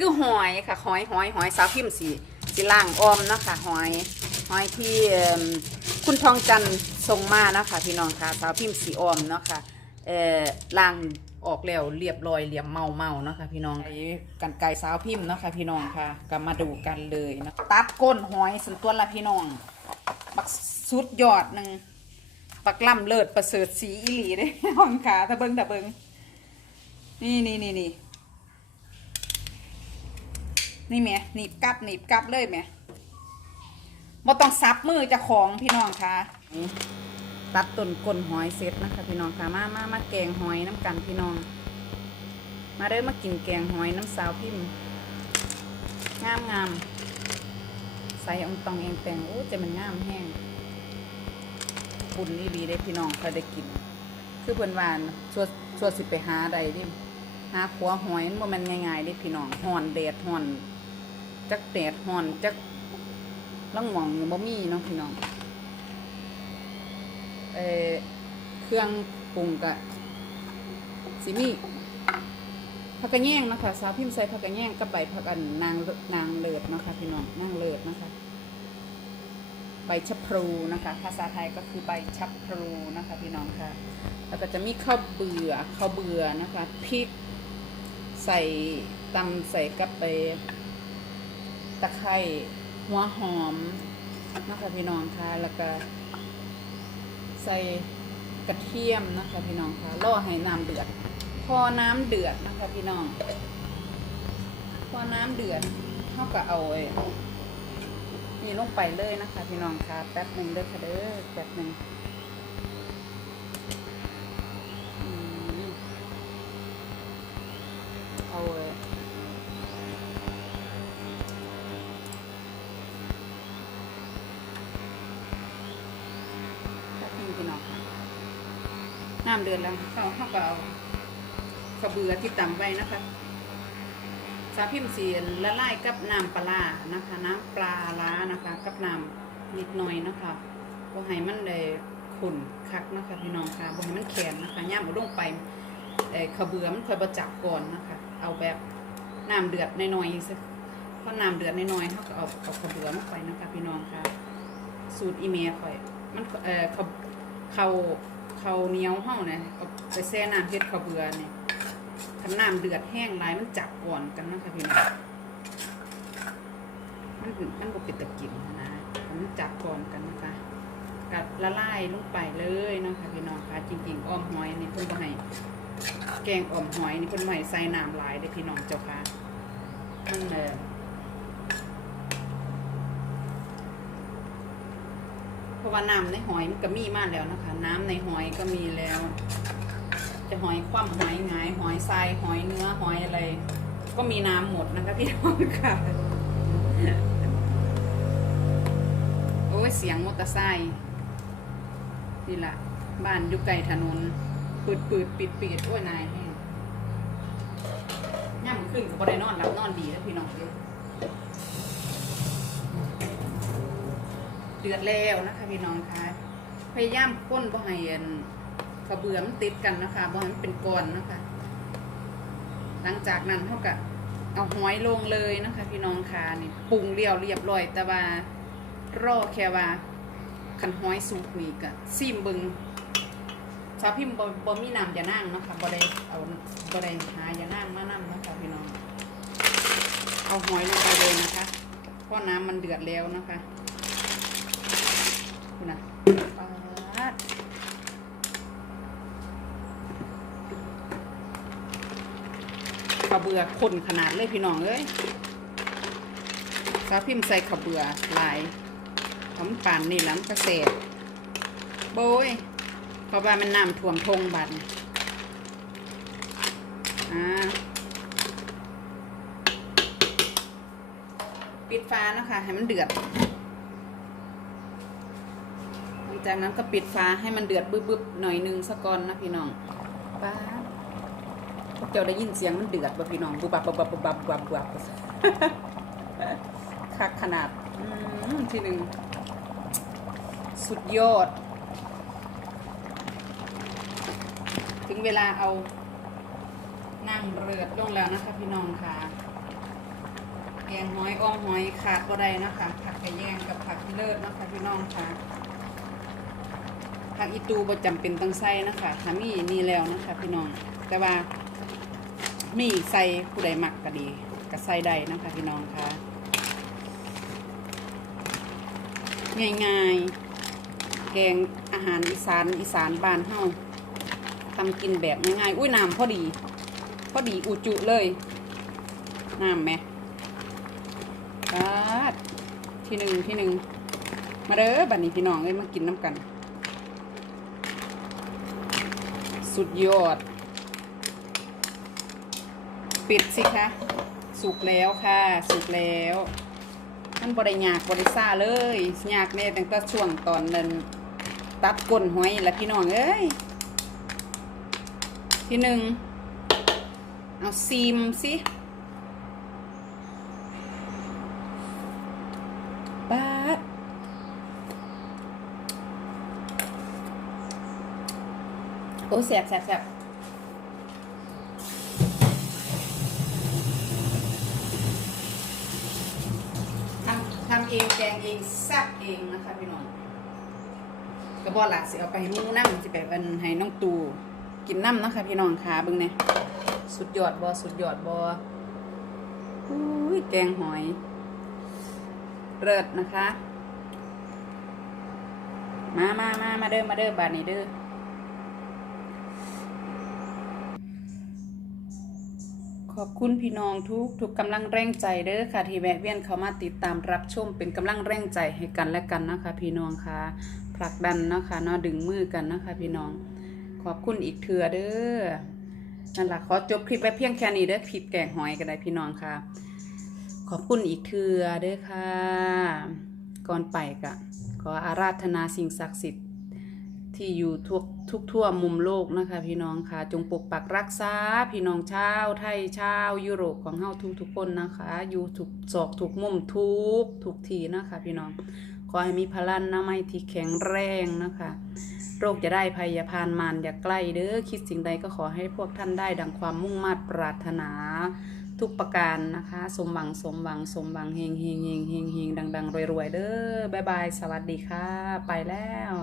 คือหอยค่ะหอยหอยหอยสาวพิมพ์สีสีล่างออมเนาะค่ะหอยหอยที่คุณทองจันทร์ส่งมาเนาะค่ะพี่น้องค่ะสาวพิมพ์สีออมเนาะค่ะเอ่อล่างออกแล้วเรียบร้อยเหลี่ยมเมาเมาเนาะค่ะพี่น้องไอ้กันไก่สาวพิมพ์เนาะค่ะพี่น้องค่ะก็มาดูกันเลยนะตัดก้นหอยส่วนตัวละพี่น้องบักสุดยอดหนึ่งปักล่ำเลิศประเสริฐสีอีหลีเด้พี่น้องค่ะตะเบิงตะเบิงนี่นี่นี่นี่ นี่แม่หนีบกัดหนีบกัดเลยแม่บ่ต้องซับมือจะของพี่น้องค่ะตัดต้นก้นหอยเสร็จนะคะ พี่น้องค่ะมามามาแกงหอยน้ำกันพี่น้อง มาเด้อมากินแกงหอยน้ำสาวพิมพ์งามงามใส่องตองเองแตงโอ้จะมันงามแห้งปุ่นนี่ดีได้พี่น้องเคยได้กิน คือเพิ่นวานชัวชัวสิไปหาใดดิหาขัวหอยมันม่นง่ายๆเด้พี่น้องฮ้อนแดดฮ้อน จักแดดฮ้อนจักลังหวงบ่มีเนาะพี่น้องเออเครื่องปรุงก็สิมีผักกระแยงนะคะสาวพิมพ์ใส่ผักกระแยงกับใบผักอันนางนางเลิศนะคะพี่น้องนางเลิศนะคะ ใบชะพลูนะคะ ภาษาไทยก็คือใบชะพลูนะคะพี่น้องค่ะ แล้วก็จะมีข้าวเบื่อข้าวเบื่อนะคะพริกใส่ตำใส่กับไป ตะไคร้หัวหอมนะคะพี่น้องคะแล้วก็ใส่กระเทียมนะคะพี่น้องค่ะรอให้น้ำเดือด พอน้ำเดือดนะคะพี่น้อง พอน้ำเดือดเท่ากับเอาไอ้นี่ลงไปเลยนะคะพี่น้องคะแป๊บหนึ่งเด้อค่ะเด้อแป๊บหนึ่งอืม เอาไว้แป๊บนึงพี่น้องค่ะ น้ำเดือดแล้วเข้าเขาก็เอาขาเบือที่ต่ำไว้นะคะสาพิมพ์เสียนละลายกับน้ำปลานะคะ น้ำปลาล้านะคะ กับน้ำนิดหน่อยนะคะบ่ให้มันเลยขุ่นคักนะคะพี่น้องค่ะบ่ให้มันแข็งนะคะย่ามเอาลงไปเอขาเบือมันค่อยบะจับก่อนนะคะ เอาแบบน้ำเดือดน้อยๆสิพอน้ำเดือดน้อยๆเขาก็เอาเอาขาเบือมาไปนะคะพี่น้องค่ะ สูตรอีเมียค่อย มันเอ่อเขาเขาเขาเหนียวเฮาเนี่ยเอาไปแช่น้ำเฮ็ดขาวเบือเนี่ยถ้าน้ำเดือดแห้งหลายมันจับก่อนกันนะคะพี่น้องมันมันบ่เป็นตะกินนะมันจับก่อนกันนะคะกัดละลายลงไปเลยนะคะพี่น้องค่ะจริงๆอ้อมหอยนี่เพิ่นให้แกงอ่อมหอยนี่คนใหม่ใส่น้ำลายได้พี่น้องเจ้าค่ะมันเลยเพราะ ว่าน้ำในหอยมันก็มีมากแล้วนะคะ น้ำในหอยก็มีแล้ว จะหอยคว่ำหอยงายหอยทรายหอยเนื้อหอยอะไร ก็มีน้ำหมดนะคะพี่น้องค่ะโอ้ยเสียงมอเตอร์ไซค์นี่ละบ้านอยู่ไกลถนนปืดปืดปิดปิดโอ้ยนายแห้งย่ำขึ้นก็บ่ได้นอนรับนอนดีแล้วพี่น้องเด้อ เดือดแล้วนะคะพี่น้องคะพยายามก้นบ่ให้อันกระเบื้อมันติดกันนะคะบ่ให้มันเป็นก้อนนะคะ หลังจากนั้นเท่ากับเอาหอยลงเลยนะคะ พี่น้องคะนี่ปรุงเรียวเรียบร้อยแต่ว่ารอแค่ว่าคันหอยสุกนี่ก็ซิมบิงชาวพิมพ์บ่บ่มีน้ำอย่านั่งนะคะบ่ได้เอาบ่ได้หาอย่านั่งมานั่งนะคะพี่น้อง เอาหอยลงไปเลยนะคะเพราะน้ำมันเดือดแล้วนะคะ คุณนะปาดข้าเบือข้นขนาดเลยพี่น้องเอ้ยชาพิมพ์ใส่ข้าเบือลายทำปานนี่หล้วมันก็เสร็จโบยเพราะว่ามันน้ำท่วมทงบันอ่าปิดฟ้านะคะให้มันเดือด จากนั้นก็ปิดฟ้าให้มันเดือดบึบๆหน่อยนึงสะก่อนนะพี่น้องป้าพวกเจ้าได้ยินเสียงมันเดือดป่พี่น้องบุบับบุบับบุบับบุบับบับคักขนาดที่หนึ่งสุดยอด ถึงเวลาเอานั่งเรือดลงแล้วนะคะพี่น้องค่ะแกงหอยอ้อมหอยขาดบ่ได้นะคะผักกระแยงกับผักเลิศนะคะพี่น้องค่ะ ผักอีตูบ่จำเป็นต้องใส่นะคะถ้ามีนี่แล้วนะคะพี่น้อง แต่ว่ามีใส่ผู้ใดมักก็ดีก็ใส่ได้นะคะพี่น้องค่ะง่ายๆ แกงอาหารอีสานอีสานบ้านเฮาทำกินแบบง่ายๆ อุ้ยน้ำพอดี พอดีอุจุเลยน้ำไหมปาดที่หนึ่งที่หนึ่งมาเด้อบัดนี้พี่น้องเอ้ยมากินน้ำกัน สุดยอด ปิดสิคะ สุกแล้วค่ะ สุกแล้วมันบริยากบริซ่าเลยยากแน่ตั้งแต่ช่วงตอนนั้นตัดก้นหอยและพี่น้องเอ้ยที่หนึ่งเอาซีมสิปาดโอ้แสบแสบแสบทำทำเองแกงเองซักเองนะคะพี่น้องกระบอกละสิเอาไปให้มูน้ำสิไปเป็นให้น้องตูกินน้ำนะคะพี่น้องค่ะบึงเนี่ยสุดยอดบอสุดยอดบออุ้ยแกงหอยเลิศนะคะ มามามามาเด้อ มาเด้อบานนี้เด้อ ขอบคุณพี่น้องทุกทุกกำลังแรงใจเด้อค่ะ ที่แวะเวียนเข้ามาติดตามรับชมเป็นกำลังแรงใจให้กันและกันนะคะ พี่น้องค่ะผลักดันนะคะเนาะดึงมือกันนะคะ พี่น้อง ขอบคุณอีกเถื่อเด้อนั่นแหละขอจบคลิปไว้เพียงแค่นี้เด้อคลิปแกงหอยกันได้พี่น้องค่ะ ขอบคุณอีกเถื่อเด้อค่ะ ก่อนไปกะขออาราธนาสิ่งศักดิ์สิทธิ์ที่อยู่ทุก ทุกทั่วมุมโลกนะคะ พี่น้องค่ะ จงปกปักรักษาพี่น้องชาวไทยชาวยุโรปของเฮาทุกทุกคนนะคะ อยู่ทุกศอกทุกมุมทุกทุกทีนะคะ พี่น้องขอให้มีพลันนามัยที่แข็งแรงนะคะ โรคจะได้ภัยาพานมานอย่าใกล้เด้อคิดสิ่งใดก็ขอให้พวกท่านได้ดังความมุ่งมา่ปรารถนาทุกประการนะคะ สมหวังสมหวังสมหวังเฮงเฮงเฮงเฮงเฮงดังๆรวยๆเด้อบายบาย สวัสดีค่ะ ไปแล้ว